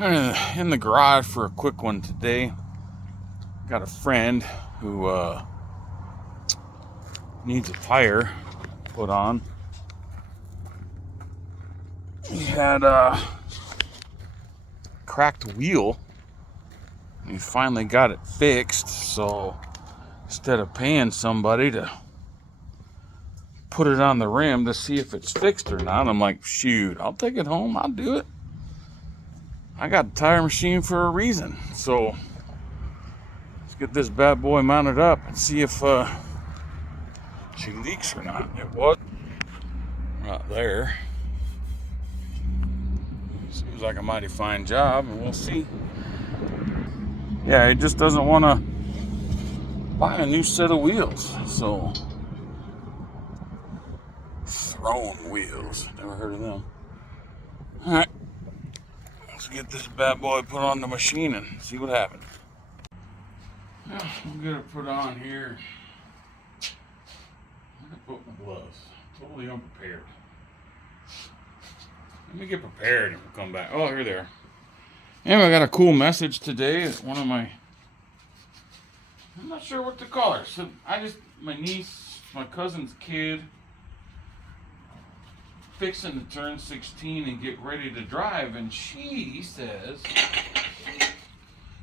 In the garage for a quick one today. Got a friend who needs a tire put on. He had a cracked wheel. He finally got it fixed, so instead of paying somebody to put it on the rim to see if it's fixed or not, I'm like, shoot, I'll take it home. I'll do it. I got a tire machine for a reason. So let's get this bad boy mounted up and see if she leaks or not. It was not there. Seems like a mighty fine job, and we'll see. Yeah, he just doesn't want to buy a new set of wheels. So, throne wheels. Never heard of them. All right, let's get this bad boy put on the machine and see what happens. Yeah, I'm gonna put on here. I'm gonna put my gloves. Totally unprepared. Let me get prepared and we'll come back. Oh, here they are. Anyway, I got a cool message today. One of my, I'm not sure what to call her. So my niece, my cousin's kid, fixing to turn 16 and get ready to drive, and she says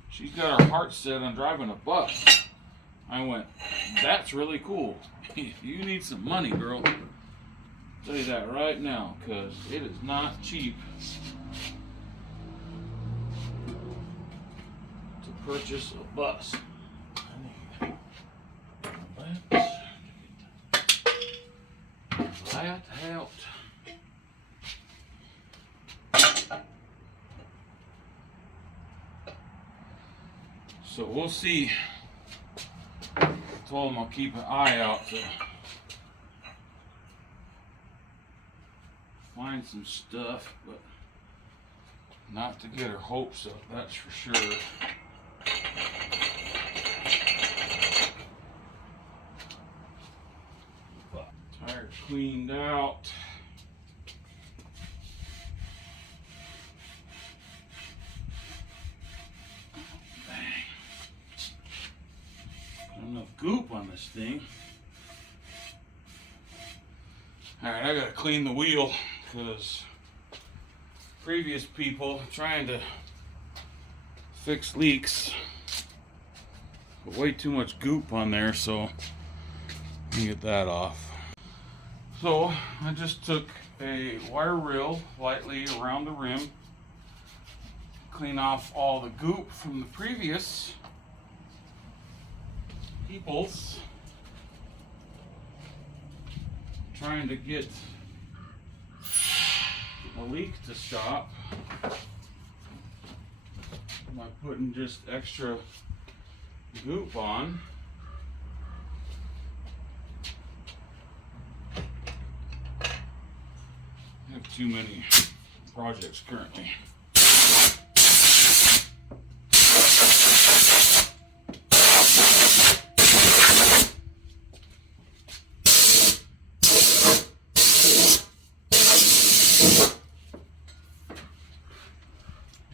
she's got her heart set on driving a bus. I went, that's really cool. You need some money, girl. I'll tell you that right now, because it is not cheap to purchase a bus. That helped. So we'll see. I told him I'll keep an eye out to find some stuff, but not to get her hopes up, that's for sure. Tire cleaned out. Enough goop on this thing. Alright, I gotta clean the wheel because previous people trying to fix leaks put way too much goop on there, so let me get that off. So I just took a wire reel lightly around the rim, clean off all the goop from the previous peoples, trying to get a leak to stop by putting just extra goop on. I have too many projects currently.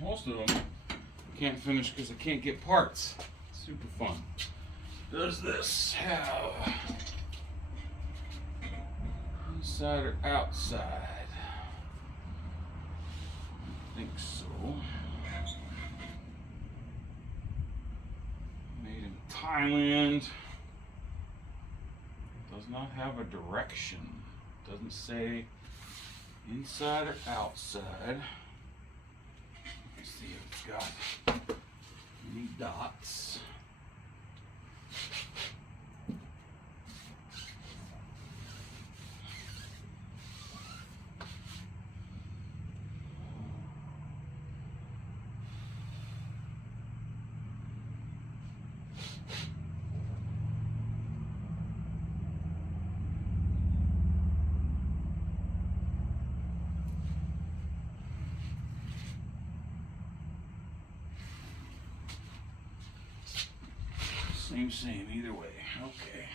Most of them can't finish because I can't get parts. Super fun. Does this have inside or outside? I think so. Made in Thailand. Does not have a direction. Doesn't say inside or outside. Let's see if it's got any dots. Same, either way. Okay.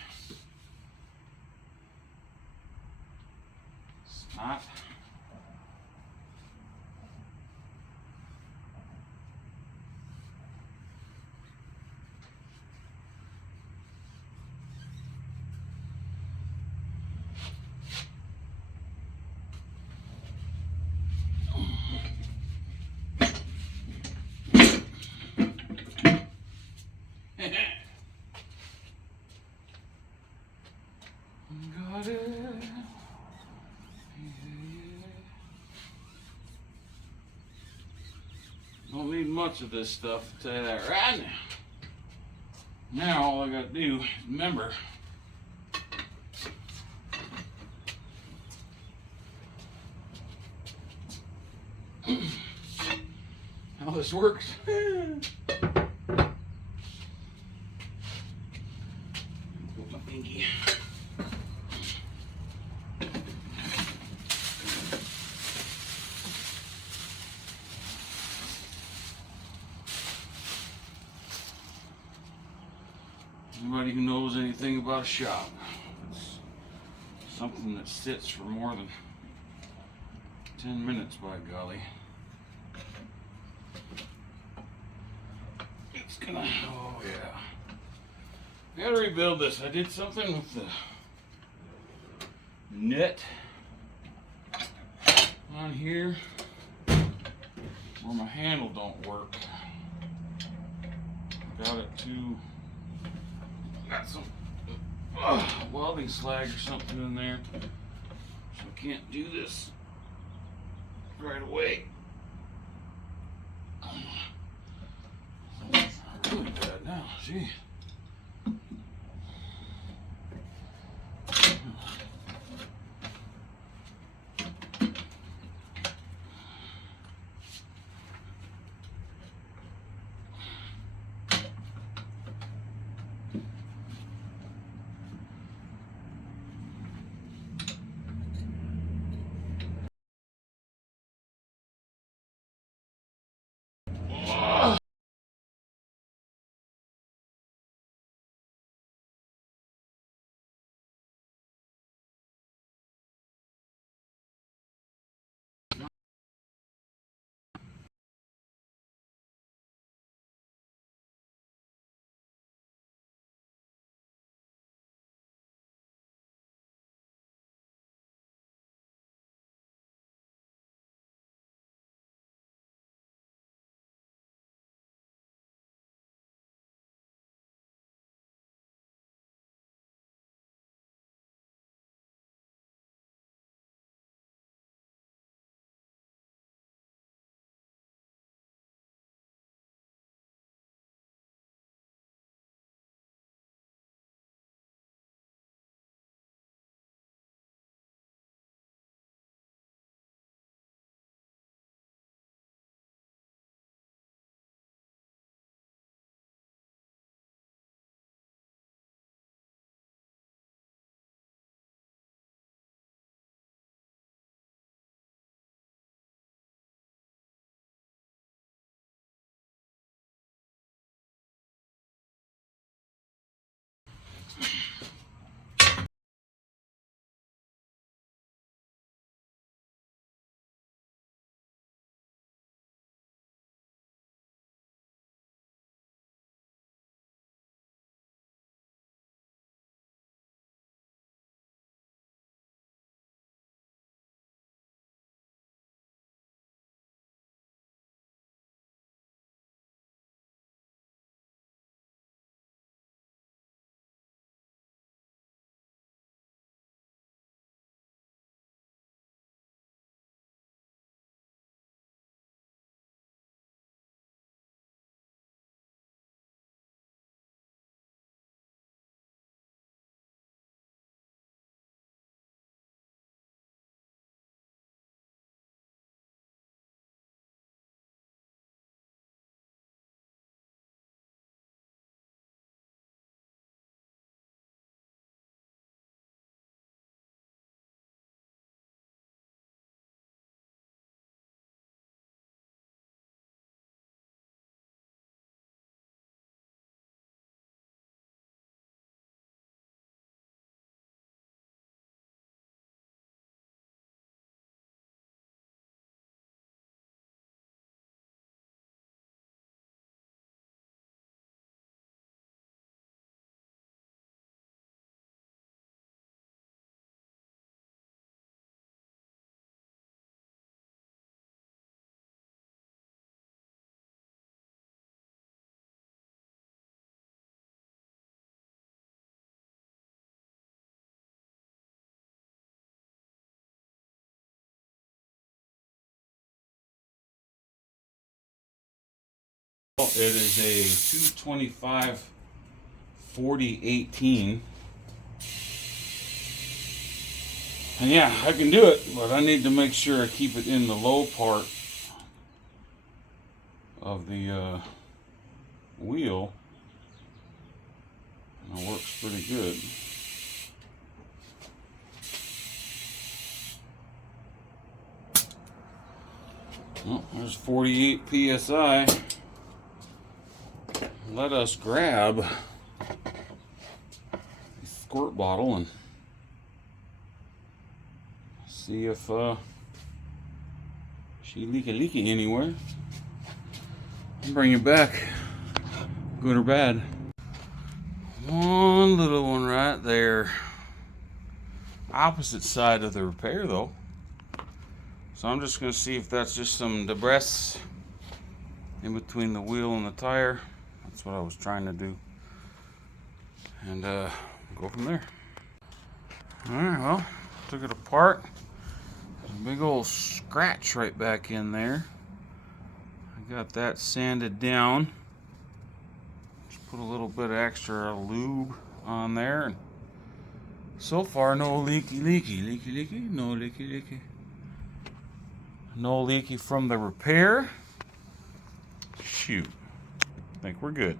It's not. Don't need much of this stuff, I'll tell you that right now. Now all I gotta do is remember how this works. Put my pinky. Anybody who knows anything about a shop, it's something that sits for more than 10 minutes, by golly. It's gonna, oh yeah. I gotta rebuild this. I did something with the net on here where my handle don't work. Got it to, got some welding slag or something in there, so I can't do this right away. It's really bad now, gee. It is a 225 4018. And yeah, I can do it, but I need to make sure I keep it in the low part of the wheel. And it works pretty good. Well, there's 48 psi. Let us grab a squirt bottle and see if she leaky anywhere. I'll bring it back, good or bad. One little one right there. Opposite side of the repair though. So I'm just going to see if that's just some debris in between the wheel and the tire. That's what I was trying to do. And go from there. Alright, well, took it apart. There's a big old scratch right back in there. I got that sanded down. Just put a little bit of extra lube on there. And so far, no leaky. No leaky. No leaky from the repair. Shoot. I think we're good.